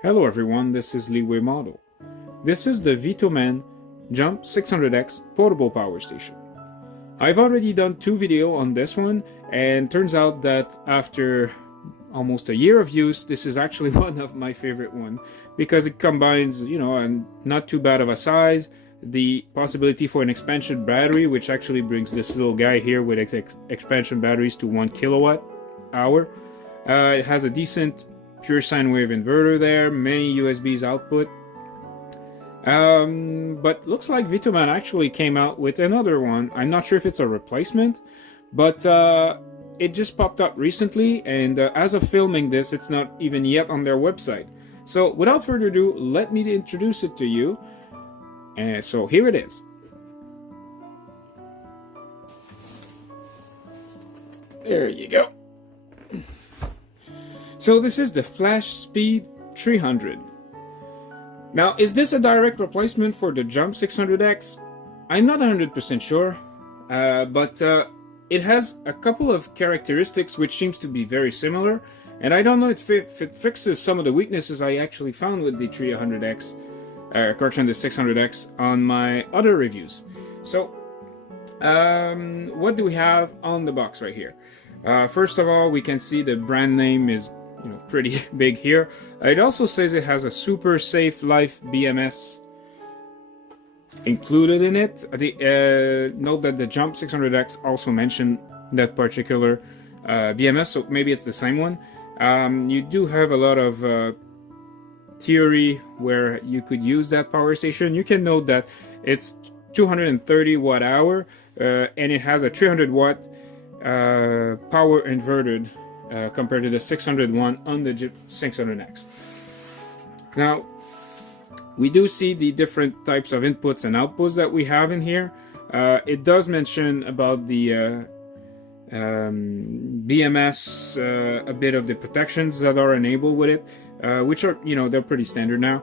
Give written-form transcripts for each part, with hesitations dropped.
Hello everyone, this is Leeway Model. This is the Vtoman Jump 600X portable power station. I've already done two videos on this one, and turns out that after almost a year of use, this is actually one of my favorite one because it combines, and not too bad of a size, the possibility for an expansion battery, which actually brings this little guy here with expansion batteries to 1 kilowatt hour. It has a decent pure sine wave inverter there, many USBs output. But looks like Vtoman actually came out with another one. I'm not sure if it's a replacement, but it just popped up recently, and as of filming this, it's not even yet on their website. So without further ado, let me introduce it to you. And so here it is. There you go. So this is the Flashspeed 300. Now, is this a direct replacement for the Jump 600X? I'm not 100% sure, but it has a couple of characteristics which seems to be very similar, and I don't know if it fixes some of the weaknesses I actually found with the 300X, the 600X on my other reviews. So, what do we have on the box right here? First of all, we can see the brand name is pretty big here. It also says it has a super safe life BMS included in it. Note that the Jump 600X also mentioned that particular BMS, so maybe it's the same one. You do have a lot of theory where you could use that power station. You can note that it's 230 watt hour and it has a 300 watt power inverted compared to the 601 on the 600X. Now, we do see the different types of inputs and outputs that we have in here. It does mention about the BMS, a bit of the protections that are enabled with it, which are, they're pretty standard now.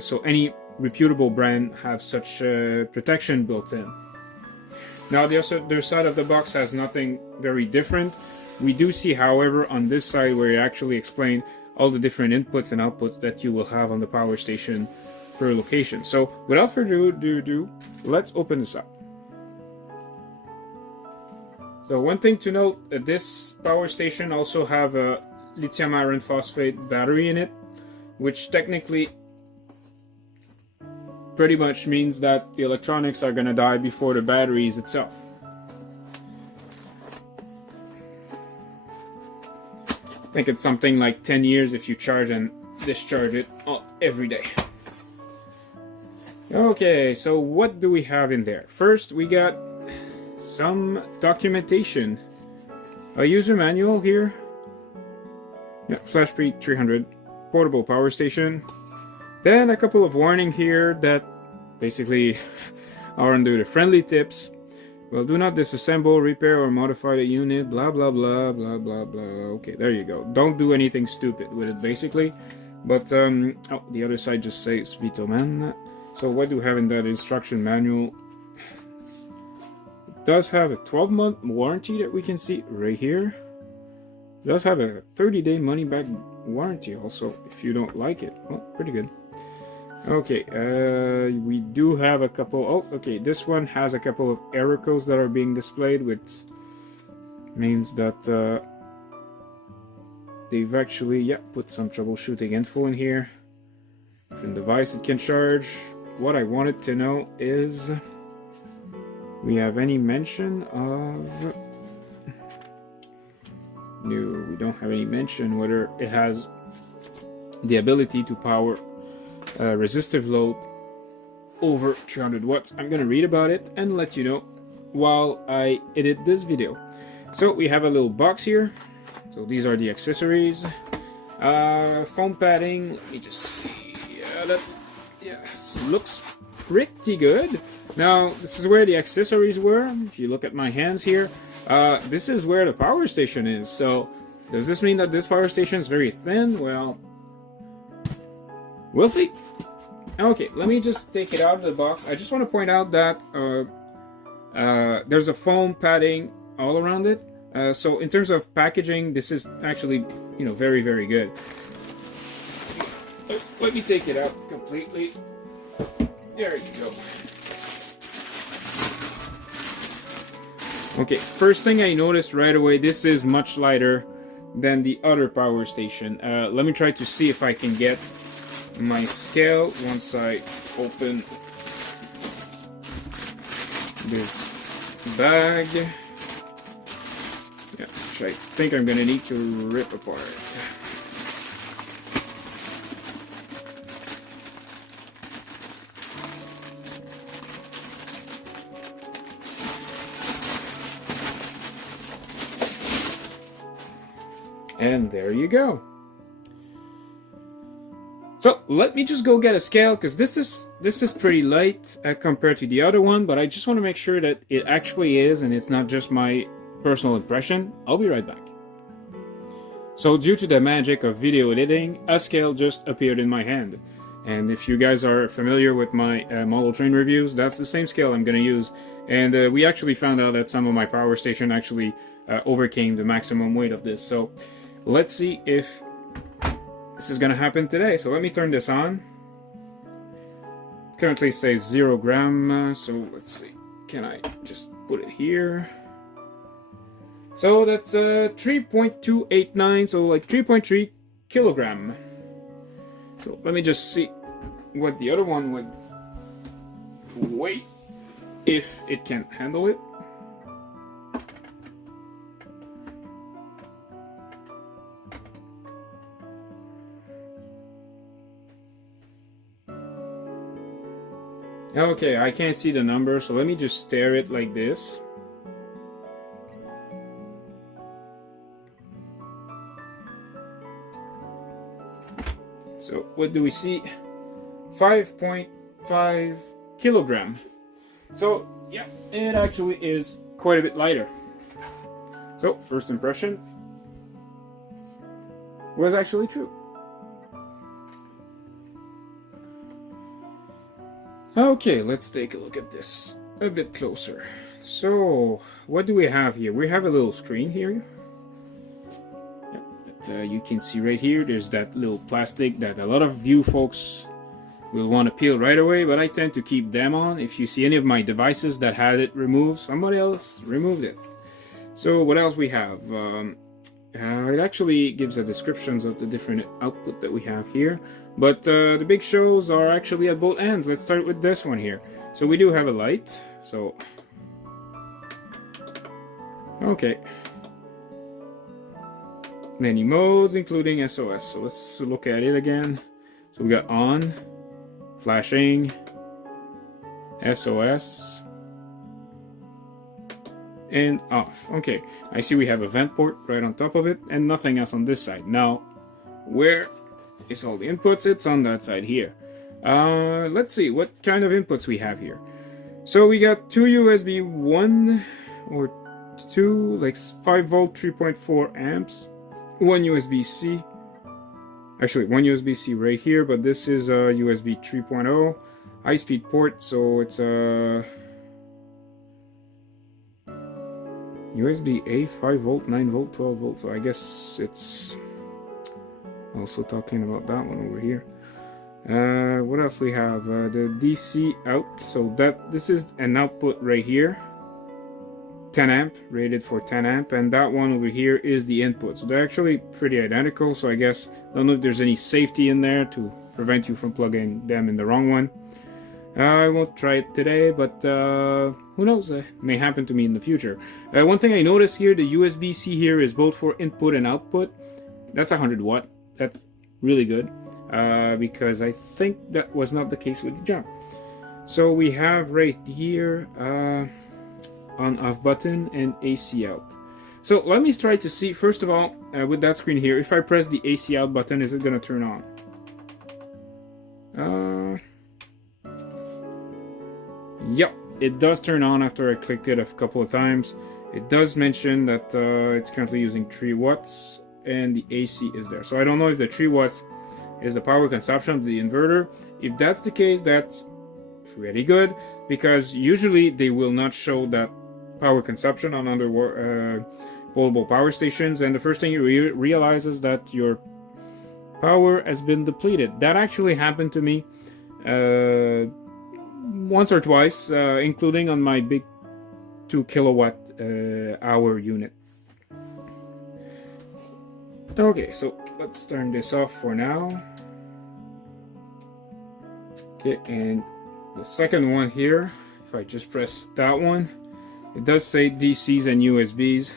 So any reputable brand have such protection built in. Now, the other side of the box has nothing very different. We do see, however, on this side where you actually explain all the different inputs and outputs that you will have on the power station per location. So without further ado, let's open this up. So one thing to note, this power station also have a lithium iron phosphate battery in it, which technically pretty much means that the electronics are gonna die before the batteries itself. I think it's something like 10 years if you charge and discharge it every day. Okay, so what do we have in there? First, we got some documentation. A user manual here. Yeah, Flashspeed 300 portable power station. Then a couple of warning here that basically are under the friendly tips. Well, do not disassemble, repair, or modify the unit, blah, blah, blah, blah, blah, blah. Okay, there you go. Don't do anything stupid with it, basically. But, oh, the other side just says Vtoman. So what do we have in that instruction manual? It does have a 12-month warranty that we can see right here. It does have a 30-day money-back warranty also, if you don't like it. Oh, pretty good. Okay, we do have a couple. Oh, okay, this one has a couple of error codes that are being displayed, which means that they've actually, put some troubleshooting info in here. Different device it can charge. What I wanted to know is, we have any mention of? No, we don't have any mention whether it has the ability to power resistive load over 300 watts. I'm gonna read about it and let you know while I edit this video. So we have a little box here. So these are the accessories. Foam padding. Let me just see. Looks pretty good. Now this is where the accessories were. If you look at my hands here, this is where the power station is. So does this mean that this power station is very thin? Well, we'll see. Okay, let me just take it out of the box. I just want to point out that there's a foam padding all around it. So in terms of packaging, this is actually, very, very good. let me take it out completely. There you go. Okay, first thing I noticed right away, this is much lighter than the other power station. Let me try to see if I can get my scale once I open this bag. Yeah, which I think I'm gonna need to rip apart. And there you go. So let me just go get a scale, because this is pretty light compared to the other one, but I just want to make sure that it actually is and it's not just my personal impression. I'll be right back. So due to the magic of video editing, a scale just appeared in my hand. And if you guys are familiar with my model train reviews, that's the same scale I'm going to use. And we actually found out that some of my power station actually overcame the maximum weight of this. So let's see if this is going to happen today. So let me turn this on. It currently says 0 gram. So let's see. Can I just put it here? So that's 3.289. So like 3.3 kilogram. So let me just see what the other one would weigh if it can handle it. Okay, I can't see the number, so let me just stare it like this. So what do we see? 5.5 kilogram. So yeah, it actually is quite a bit lighter. So first impression was actually true. Okay, let's take a look at this a bit closer. So, what do we have here? We have a little screen here. That you can see right here. There's that little plastic that a lot of you folks will want to peel right away, but I tend to keep them on. If you see any of my devices that had it removed, somebody else removed it. So, what else we have? It actually gives a descriptions of the different output that we have here. But the big shows are actually at both ends. Let's start with this one here. So we do have a light. So, okay. Many modes, including SOS. So let's look at it again. So we got on, flashing, SOS, and off. Okay, I see we have a vent port right on top of it, and nothing else on this side. Now, where is all the inputs? It's on that side here. Let's see what kind of inputs we have here. So we got two USB 1 or 2, like 5 volt 3.4 amps, one USB-C, actually one USB-C right here, but this is a USB 3.0 high-speed port, so it's a USB-A 5 volt, 9 volt, 12 volt, so I guess it's also talking about that one over here. What else we have? The DC out, so this is an output right here, 10 amp, rated for 10 amp, and that one over here is the input. So they're actually pretty identical, so I guess I don't know if there's any safety in there to prevent you from plugging them in the wrong one. I won't try it today, but who knows, it may happen to me in the future. One thing I noticed here, the USB-C here is both for input and output. That's 100 watt. That's really good, because I think that was not the case with the Jump. So we have right here on off button and AC out. So let me try to see, first of all, with that screen here, if I press the AC out button, is it going to turn on? Yep, it does turn on after I clicked it a couple of times. It does mention that it's currently using 3 watts and the AC is there. So I don't know if the 3 watts is the power consumption of the inverter. If that's the case, that's pretty good, because usually they will not show that power consumption on other portable power stations, and the first thing you realize is that your power has been depleted. That actually happened to me once or twice, including on my big 2 kilowatt hour unit. Okay, so let's turn this off for now. Okay, and the second one here, if I just press that one, it does say DCs and USBs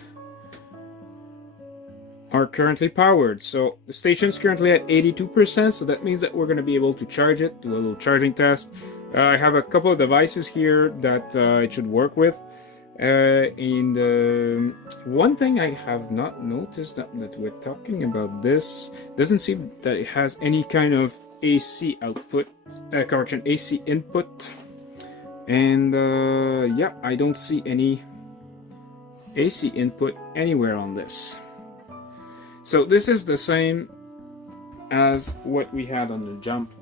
are currently powered. So the station's currently at 82%, so that means that we're going to be able to charge it, do a little charging test. I have a couple of devices here that it should work with. And one thing I have not noticed that we're talking about this, doesn't seem that it has any kind of AC output, AC input. And yeah, I don't see any AC input anywhere on this. So this is the same as what we had on the Jump.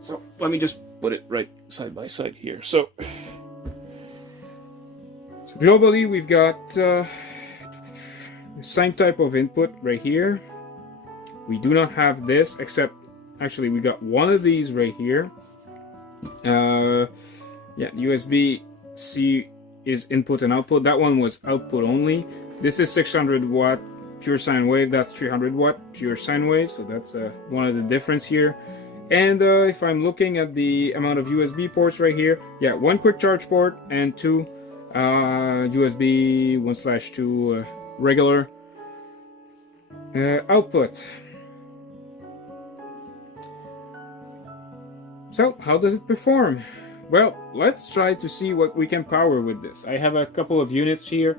So let me just put it right side by side here. So globally we've got the same type of input right here. We do not have this, except actually we got one of these right here. Yeah, USB-C is input and output. That one was output only. This is 600 watt pure sine wave. That's 300 watt pure sine wave. So that's one of the difference here. And if I'm looking at the amount of USB ports right here, yeah, one quick charge port and two USB 1/2 regular output. So how does it perform? Well, let's try to see what we can power with this. I have a couple of units here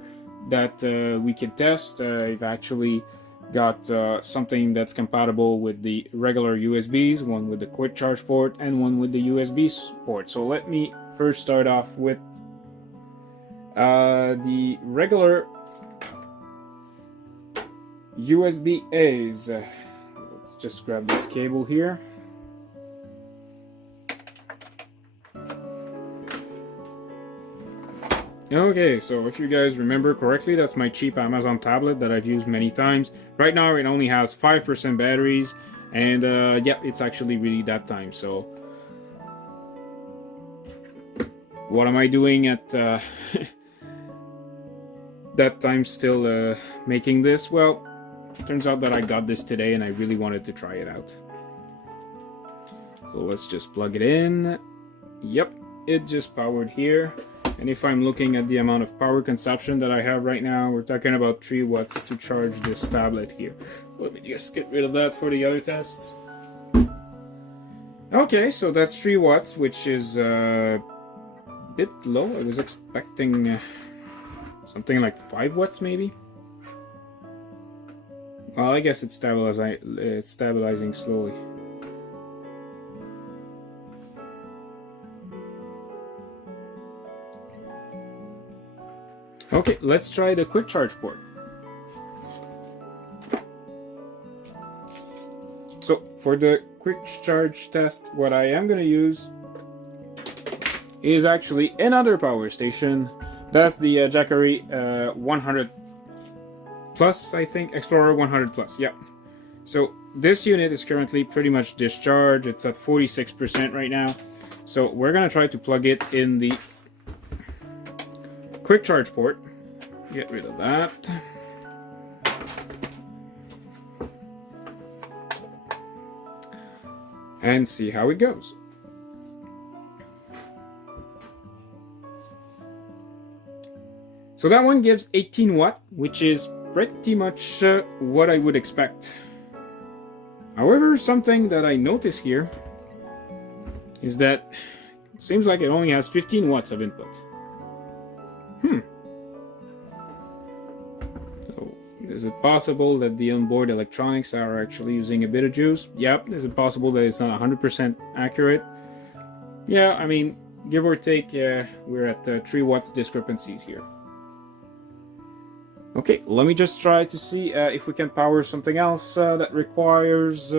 that we can test. I've actually got something that's compatible with the regular USBs, one with the quick charge port and one with the USB port. So let me first start off with the regular USB-A's. Let's just grab this cable here. Okay, so if you guys remember correctly, that's my cheap Amazon tablet that I've used many times. Right now it only has 5% batteries, and yeah, it's actually really that time. So what am I doing at that time still making this? Well, turns out that I got this today and I really wanted to try it out. So let's just plug it in. Yep, it just powered here. And if I'm looking at the amount of power consumption that I have right now, we're talking about 3 watts to charge this tablet here. Let me just get rid of that for the other tests. Okay, so that's 3 watts, which is a bit low. I was expecting something like 5 watts maybe. Well, I guess it's stabilizing slowly. Okay, let's try the quick charge port. So for the quick charge test, what I am going to use is actually another power station. That's the Jackery 100 Plus, I think, Explorer 100 Plus, yeah. So this unit is currently pretty much discharged. It's at 46% right now. So we're going to try to plug it in the quick charge port. Get rid of that. And see how it goes. So that one gives 18 watt, which is pretty much what I would expect. However, something that I notice here is that it seems like it only has 15 watts of input. So, is it possible that the onboard electronics are actually using a bit of juice? Yep. Is it possible that it's not 100% accurate? Yeah, I mean, give or take, we're at 3 watts discrepancies here. Okay, let me just try to see if we can power something else that requires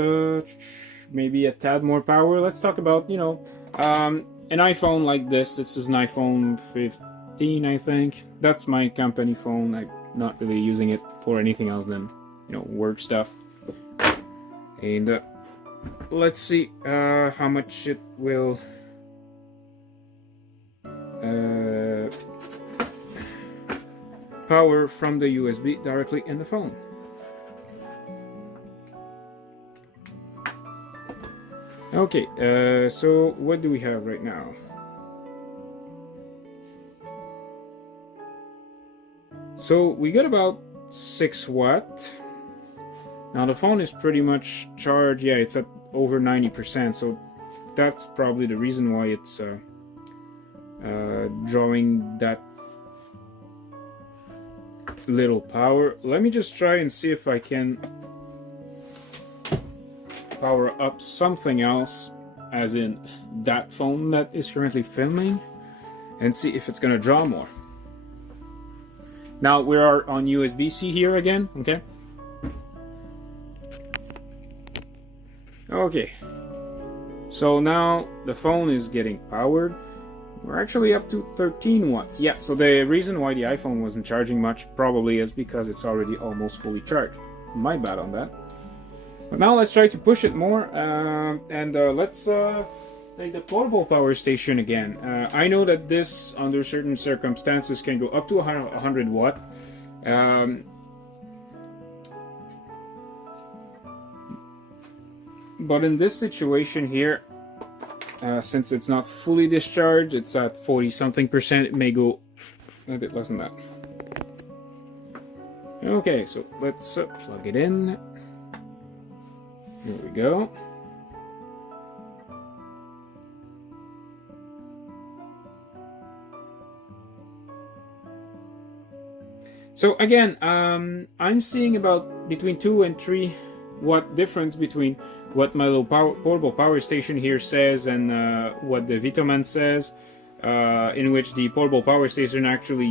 maybe a tad more power. Let's talk about, you know, an iPhone like this. This is an iPhone 15, I think. That's my company phone. I'm not really using it for anything else than, you know, work stuff. And let's see how much it will power from the USB directly in the phone. Okay, so what do we have right now? So we got about 6 watt. Now the phone is pretty much charged. Yeah, it's at over 90%, so that's probably the reason why it's drawing that little power. Let me just try and see if I can power up something else, as in that phone that is currently filming, and see if it's gonna draw more. Now we are on USB-C here again, okay? Okay, so now the phone is getting powered. We're actually up to 13 watts. Yeah, so the reason why the iPhone wasn't charging much probably is because it's already almost fully charged. My bad on that. But now let's try to push it more, and let's take the portable power station again. I know that this, under certain circumstances, can go up to 100 watt. But in this situation here, since it's not fully discharged, it's at 40-something%, it may go a bit less than that. Okay, so let's plug it in. Here we go. So again, I'm seeing about between 2 and 3 watt difference between what my little portable power station here says and what the Vtoman says, in which the portable power station actually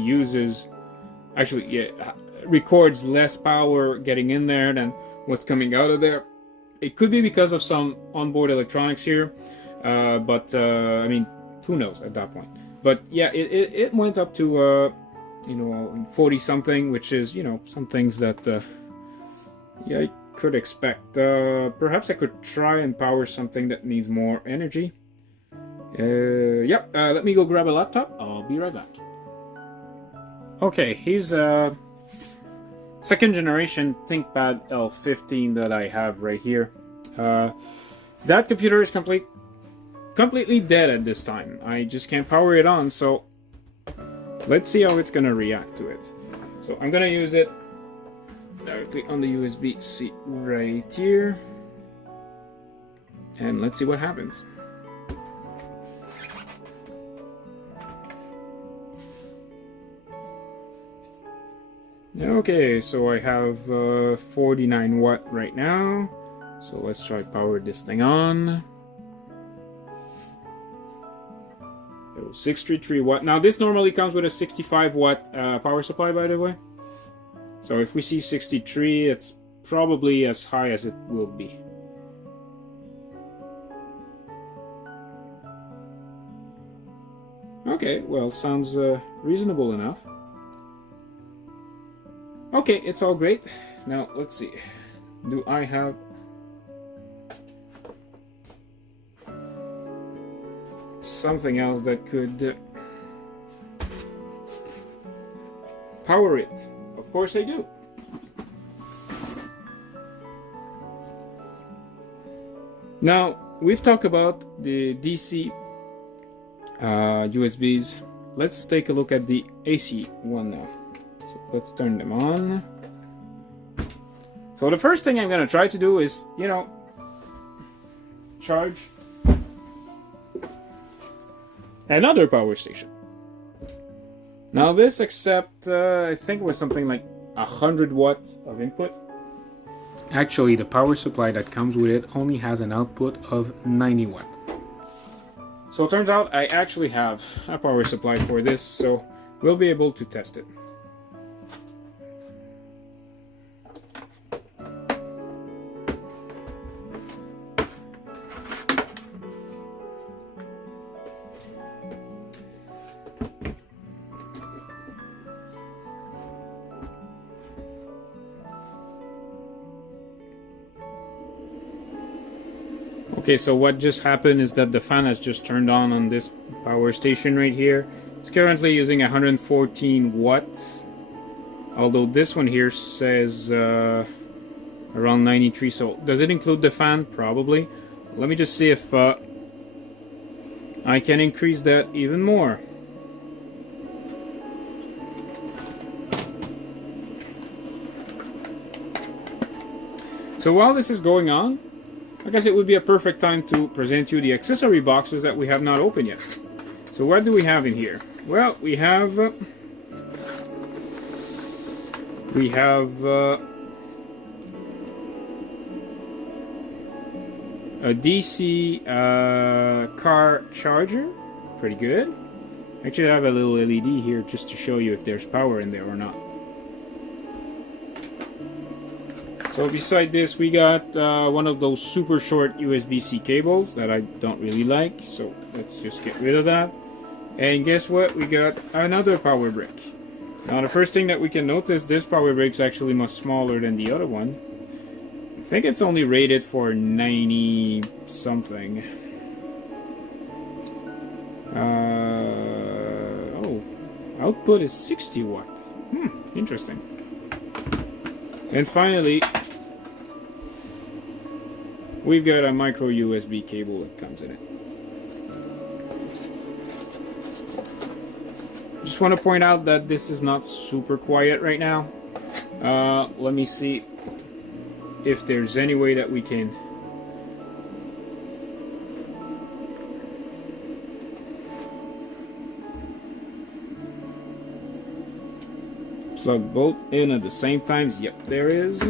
records less power getting in there than what's coming out of there. It could be because of some onboard electronics here, but I mean, who knows at that point. But yeah, it went up to 40-something, which is, some things that yeah, I could expect. Perhaps I could try and power something that needs more energy. Let me go grab a laptop. I'll be right back. Okay, here's a second generation ThinkPad L15 that I have right here. That computer is completely dead at this time. I just can't power it on, so let's see how it's gonna react to it. So I'm gonna use it directly on the USB-C right here, and let's see what happens. Okay, so I have 49 watt right now, so let's try power this thing on. 633 watt. Now this normally comes with a 65 watt power supply, by the way. So if we see 63, it's probably as high as it will be. Okay, well, sounds reasonable enough. Okay, it's all great. Now let's see. Do I have something else that could power it? Of course I do. Now, we've talked about the DC USBs. Let's take a look at the AC one now. So let's turn them on. So the first thing I'm going to try to do is, charge another power station. Now this accepts, I think it was something like 100 watt of input. Actually, the power supply that comes with it only has an output of 90 watt. So it turns out I actually have a power supply for this, so we'll be able to test it. Okay, so what just happened is that the fan has just turned on this power station right here. It's currently using 114 watts, although this one here says around 93. So does it include the fan? Probably. Let me just see if I can increase that even more. So while this is going on, I guess it would be a perfect time to present you the accessory boxes that we have not opened yet. So what do we have in here? Well, we have a DC car charger. Pretty good. Actually, I have a little LED here just to show you if there's power in there or not. So beside this, we got one of those super short USB-C cables that I don't really like. So let's just get rid of that. And guess what? We got another power brick. Now the first thing that we can notice, this power brick is actually much smaller than the other one. I think it's only rated for 90 something. Oh, output is 60 watt. Interesting. And finally, we've got a micro USB cable that comes in it. Just want to point out that this is not super quiet right now. Let me see if there's any way that we can plug both in at the same time. Yep, there is.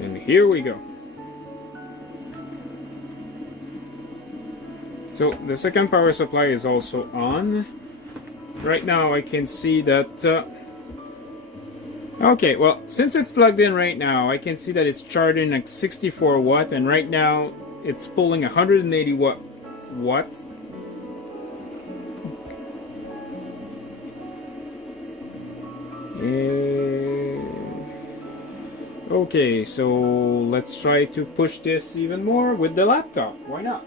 And here we go. So the second power supply is also on. Right now I can see that okay, well, since it's plugged in right now, I can see that it's charging like 64 watt, and right now it's pulling 180 watt. Okay, so let's try to push this even more with the laptop. Why not?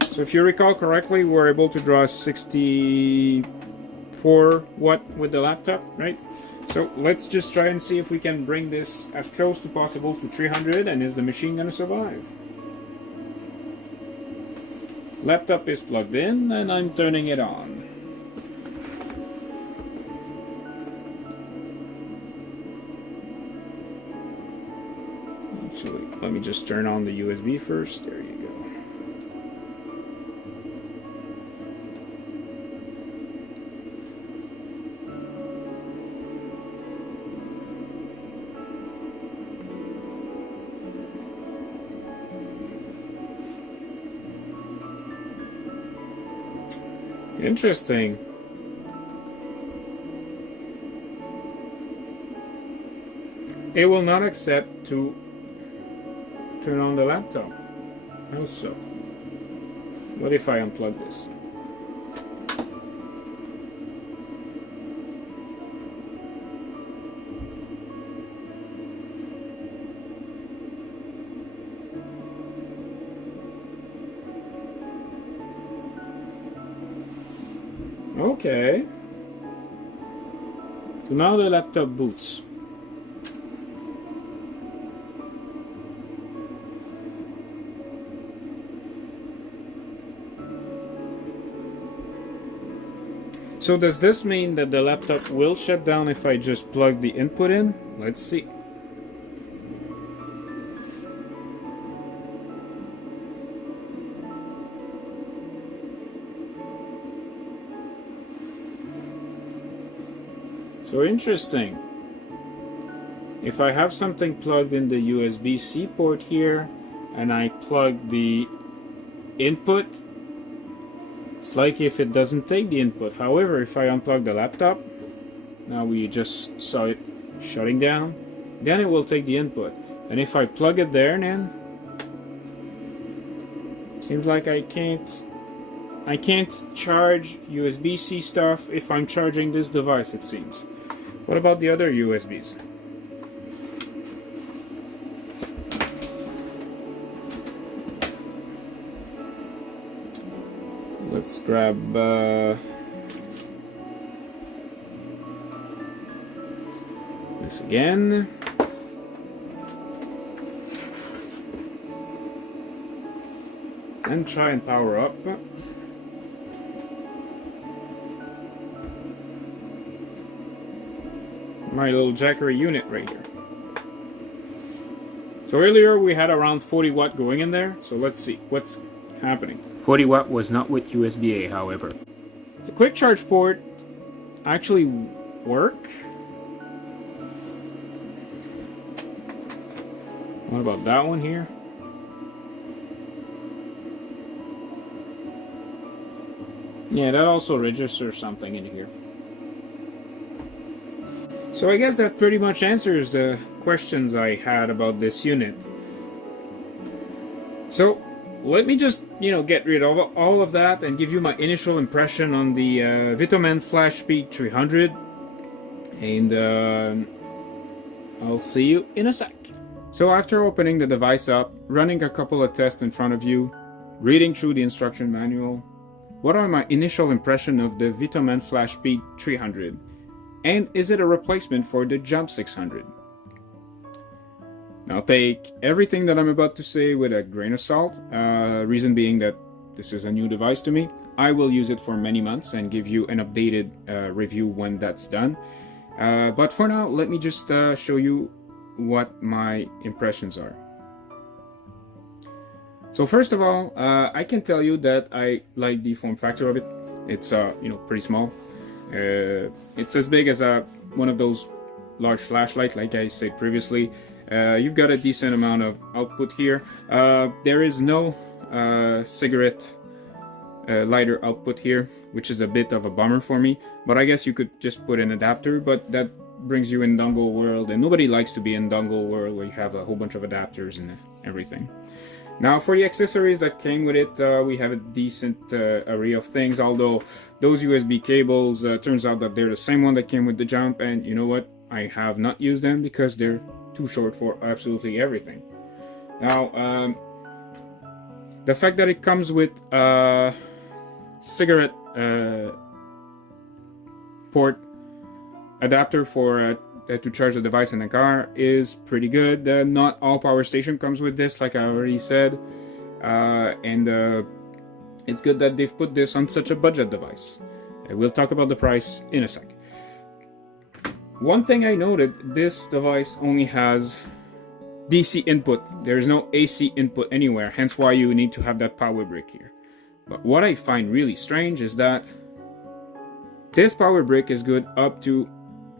So if you recall correctly, we're able to draw 64 watt with the laptop, right? So let's just try and see if we can bring this as close to possible to 300, and is the machine gonna survive? Laptop is plugged in and I'm turning it on. Actually, let me just turn on the USB first. There you go. Interesting. It will not accept to turn on the laptop. How so? What if I unplug this? Okay. So now the laptop boots. So does this mean that the laptop will shut down if I just plug the input in? Let's see. So interesting. If I have something plugged in the USB-C port here and I plug the input, it's like if it doesn't take the input. However, if I unplug the laptop, now we just saw it shutting down, then it will take the input. And if I plug it there, then Seems like I can't charge USB-C stuff if I'm charging this device, it seems. What about the other USBs? Let's grab this again. And try and power up. My little Jackery unit right here. So earlier we had around 40 watt going in there, so let's see what's happening. 40 watt was not with USB-A, however. The quick charge port actually work. What about that one here? Yeah, that also registers something in here. So I guess that pretty much answers the questions I had about this unit. So let me just, get rid of all of that and give you my initial impression on the Vtoman Flashspeed 300. And I'll see you in a sec. So after opening the device up, running a couple of tests in front of you, reading through the instruction manual, what are my initial impression of the Vtoman Flashspeed 300? And is it a replacement for the Jump 600? Now take everything that I'm about to say with a grain of salt, reason being that this is a new device to me. I will use it for many months and give you an updated review when that's done. But for now, let me just show you what my impressions are. So first of all, I can tell you that I like the form factor of it. It's pretty small. It's as big as one of those large flashlights, like I said previously. You've got a decent amount of output here. There is no cigarette lighter output here, which is a bit of a bummer for me. But I guess you could just put an adapter, but that brings you in dongle world, and nobody likes to be in dongle world where you have a whole bunch of adapters and everything. Now for the accessories that came with it, we have a decent array of things, although those USB cables, turns out that they're the same one that came with the Jump, and you know what? I have not used them because they're too short for absolutely everything. Now, the fact that it comes with a cigarette port adapter for to charge the device in the car is pretty good. Not all power station comes with this, like I already said, and it's good that they've put this on such a budget device. We'll talk about the price in a sec. One thing I noted, this device only has DC input. There is no AC input anywhere, hence why you need to have that power brick here. But what I find really strange is that this power brick is good up to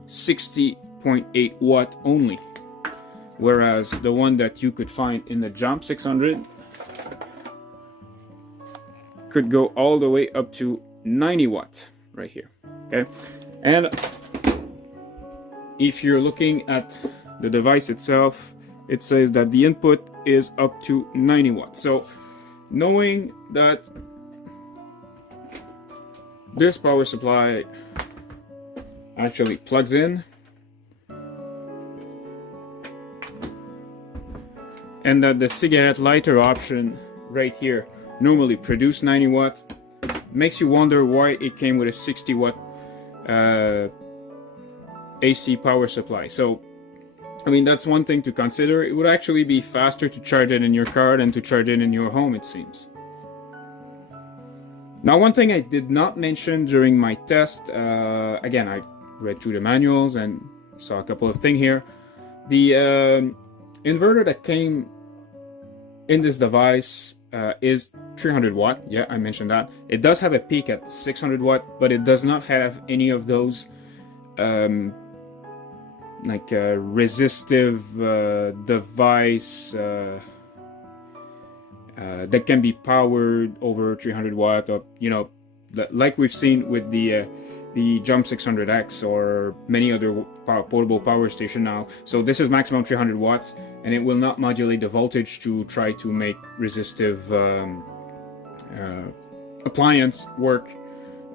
60.8 watt only, whereas the one that you could find in the Jump 600 could go all the way up to 90 watt right here. Okay, and if you're looking at the device itself, it says that the input is up to 90 watts. So knowing that this power supply actually plugs in and that the cigarette lighter option right here normally produce 90 watt, makes you wonder why it came with a 60 watt AC power supply. So I mean, that's one thing to consider. It would actually be faster to charge it in your car than to charge it in your home, it seems. Now, one thing I did not mention during my test, again, I read through the manuals and saw a couple of things here. The inverter that came in this device is 300 watt. Yeah, I mentioned that. It does have a peak at 600 watt, but it does not have any of those like a resistive device that can be powered over 300 watt, or like we've seen with the Jump 600X or many other portable power station now. So this is maximum 300 watts, and it will not modulate the voltage to try to make resistive appliance work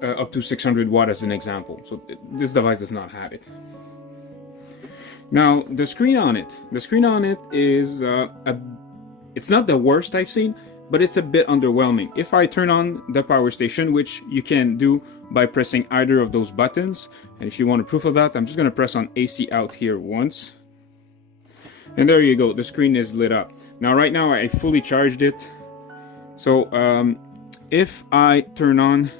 up to 600 watt as an example. So this device does not have it. Now the screen on it is it's not the worst I've seen, but it's a bit underwhelming. If I turn on the power station, which you can do by pressing either of those buttons, and if you want a proof of that, I'm just going to press on AC out here once. And there you go, the screen is lit up. Now right now I fully charged it. So if I turn on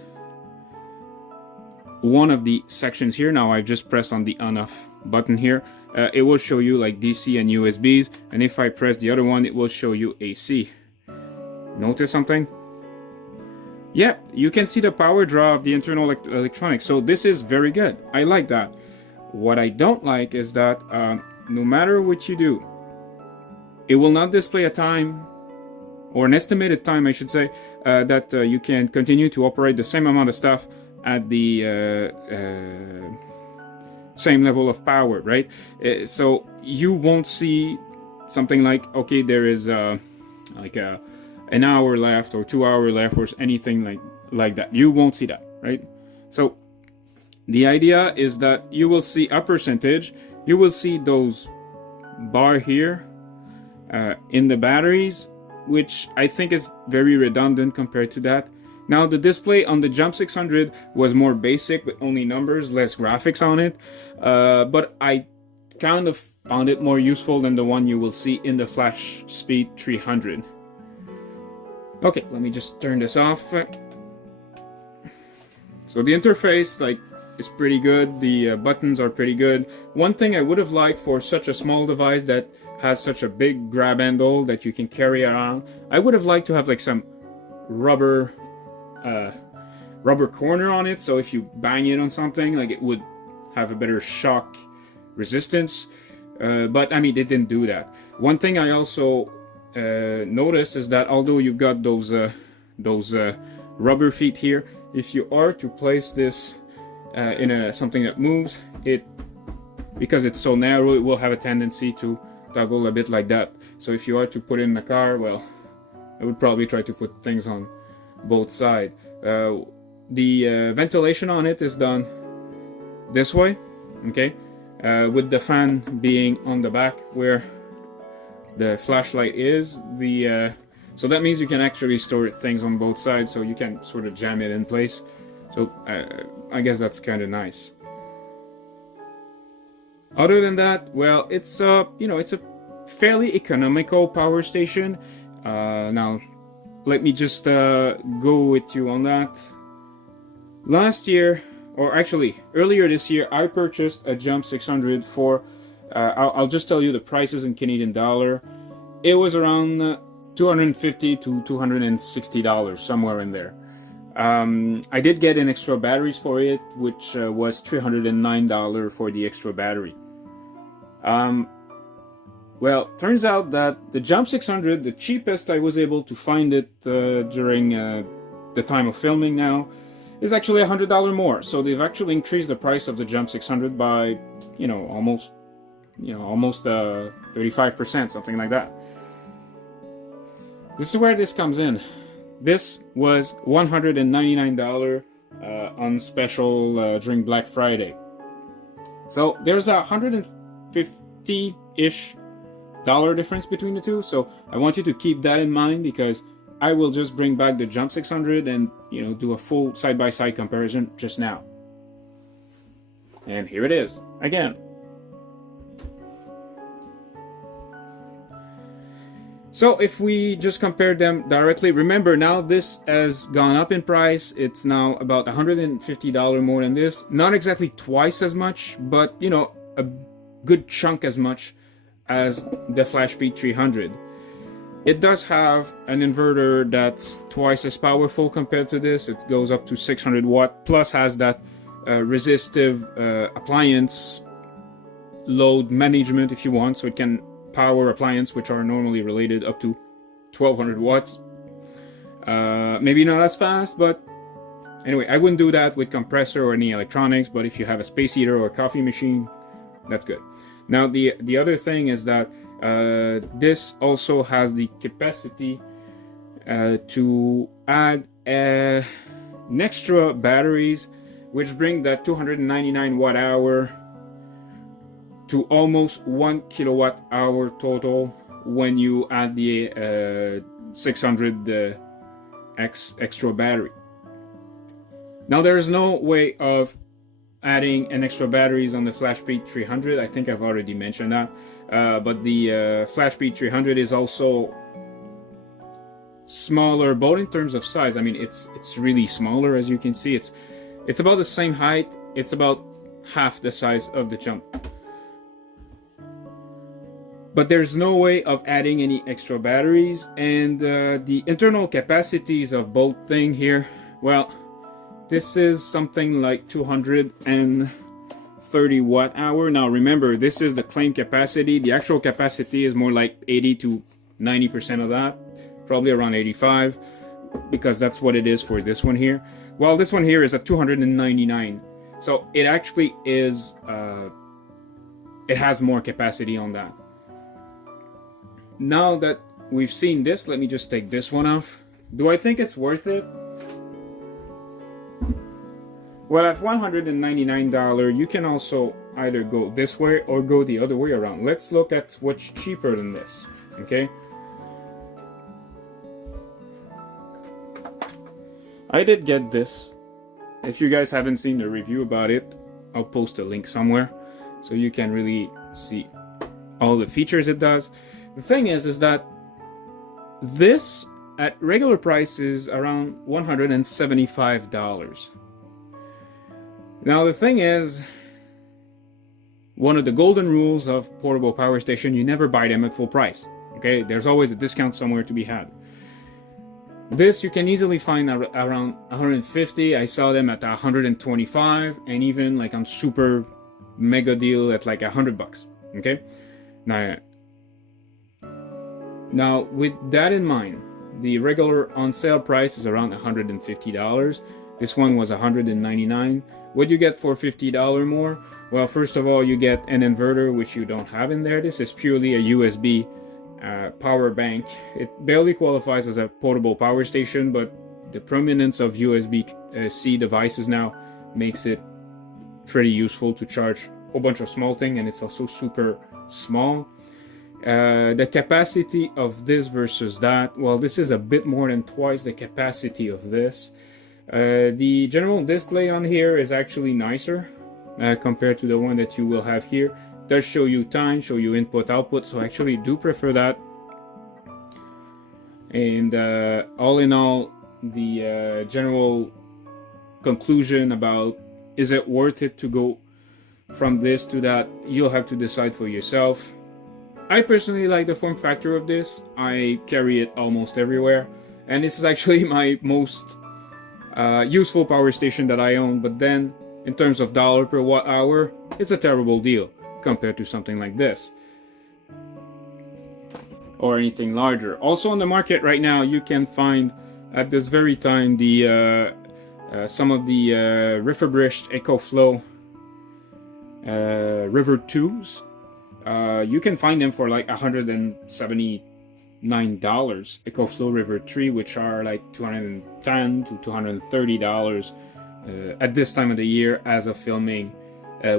one of the sections here, now I've just pressed on the on off button here, it will show you like DC and USBs, and if I press the other one, it will show you AC. Notice something? Yeah, you can see the power draw of the internal electronics, so this is very good. I like that. What I don't like is that no matter what you do, it will not display a time, or an estimated time I should say, that you can continue to operate the same amount of stuff at the same level of power, right? So you won't see something like, okay, there is like an hour left or 2 hours left or anything like that. You won't see that, right? So the idea is that you will see a percentage, you will see those bar here in the batteries, which I think is very redundant compared to that. Now the display on the Jump 600 was more basic with only numbers, less graphics on it, but I kind of found it more useful than the one you will see in the Flashspeed 300. Okay, let me just turn this off. So the interface is pretty good, the buttons are pretty good. One thing I would have liked for such a small device that has such a big grab handle that you can carry around, I would have liked to have like some rubber corner on it, so if you bang it on something, like it would have a better shock resistance. But I mean, they didn't do that. One thing I also notice is that although you've got those rubber feet here, if you are to place this in something that moves, because it's so narrow, it will have a tendency to toggle a bit like that. So if you are to put it in the car, well, I would probably try to put things on both sides. The ventilation on it is done this way, okay, with the fan being on the back where the flashlight is. So that means you can actually store things on both sides, so you can sort of jam it in place. So I guess that's kind of nice. Other than that, well, it's it's a fairly economical power station. Now let me just go with you on that. Last year, or actually earlier this year, I purchased a Jump 600 for I'll just tell you the prices in Canadian dollar. It was around $250 to $260, somewhere in there. I did get an extra batteries for it, which was $309 for the extra battery. Well, turns out that the Jump 600, the cheapest I was able to find it during the time of filming now, is actually $100 more. So they've actually increased the price of the Jump 600 by, almost 35%, something like that. This is where this comes in. This was $199 on special during Black Friday. So there's a $150-ish difference between the two. So I want you to keep that in mind, because I will just bring back the Jump 600 and do a full side-by-side comparison just now. And here it is again. So if we just compare them directly, remember now this has gone up in price. It's now about $150 more than this. Not exactly twice as much, but a good chunk as much as the Flashspeed 300. It does have an inverter that's twice as powerful compared to this. It goes up to 600 watt, plus has that resistive appliance load management if you want, so it can power appliances which are normally rated up to 1200 watts. Maybe not as fast, but anyway, I wouldn't do that with compressor or any electronics, but if you have a space heater or a coffee machine, that's good. Now the other thing is that this also has the capacity to add an extra batteries, which bring that 299 watt hour to almost 1 kilowatt hour total when you add the 600X extra battery. Now there's no way of adding an extra batteries on the Flashspeed 300. I think I've already mentioned that, but the Flashspeed 300 is also smaller, both in terms of size. I mean, it's really smaller, as you can see. It's about the same height. It's about half the size of the Jump. But there's no way of adding any extra batteries, and the internal capacities of both thing here, well, this is something like 230 watt hour. Now remember, this is the claim capacity. The actual capacity is more like 80 to 90% of that, probably around 85, because that's what it is for this one here. Well, this one here is at 299, so it actually is it has more capacity on that. Now that we've seen this, let me just take this one off. Do I think it's worth it? Well, at $199, you can also either go this way or go the other way around. Let's look at what's cheaper than this, okay? I did get this. If you guys haven't seen the review about it, I'll post a link somewhere so you can really see all the features it does. The thing is that this at regular price is around $175. Now the thing is, one of the golden rules of portable power station, you never buy them at full price. Okay, there's always a discount somewhere to be had. This you can easily find around 150. I saw them at 125, and even like on super mega deal at like $100. Okay, now with that in mind, the regular on sale price is around $150. This one was $199. What do you get for $50 more? Well, first of all, you get an inverter, which you don't have in there. This is purely a USB power bank. It barely qualifies as a portable power station, but the prominence of USB-C devices now makes it pretty useful to charge a whole bunch of small things, and it's also super small. The capacity of this versus that, well, this is a bit more than twice the capacity of this. The general display on here is actually nicer compared to the one that you will have here. It does show you time, show you input output, so I actually do prefer that. And all in all, the general conclusion about is it worth it to go from this to that, you'll have to decide for yourself. I personally like the form factor of this. I carry it almost everywhere, and this is actually my most useful power station that I own. But then in terms of dollar per watt hour, it's a terrible deal compared to something like this or anything larger. Also on the market right now, you can find at this very time the some of the refurbished EcoFlow River 2s. You can find them for like $179. EcoFlow River 3, which are like $210 to $230 at this time of the year as of filming,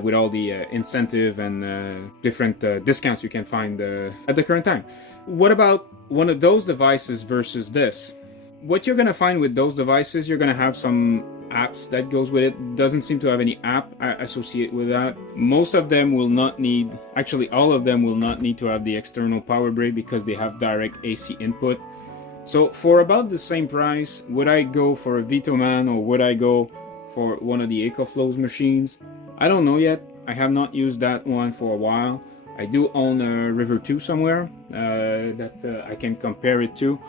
with all the incentive and different discounts you can find at the current time. What about one of those devices versus this? What you're gonna find with those devices, you're gonna have some apps that goes with it. Doesn't seem to have any app associated with that. Most of them will not need, actually all of them will not need to have the external power brick because they have direct AC input. So for about the same price, would I go for a Vtoman or would I go for one of the EcoFlows machines? I don't know yet. I have not used that one for a while. I do own a River 2 somewhere that I can compare it to,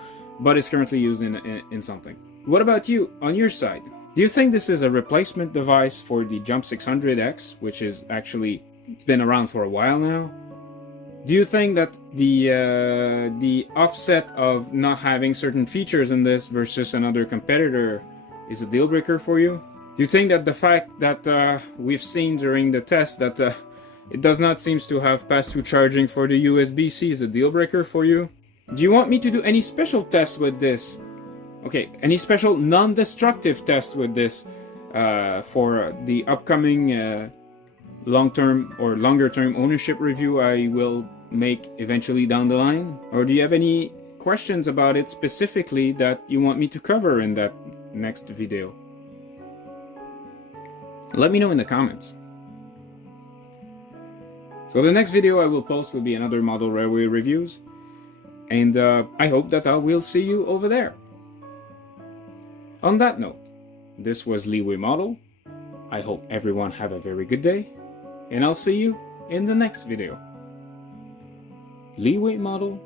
but it's currently used in something. What about you on your side? Do you think this is a replacement device for the Jump 600X, which is actually, it's been around for a while now? Do you think that the offset of not having certain features in this versus another competitor is a deal breaker for you? Do you think that the fact that we've seen during the test that it does not seem to have pass-through charging for the USB-C is a deal breaker for you? Do you want me to do any special tests with this? Okay, any special non-destructive tests with this for the upcoming long-term or longer-term ownership review I will make eventually down the line? Or do you have any questions about it specifically that you want me to cover in that next video? Let me know in the comments. So the next video I will post will be another model railway reviews, and I hope that I will see you over there. On that note, this was Leeway Model. I hope everyone have a very good day, and I'll see you in the next video. Leeway Model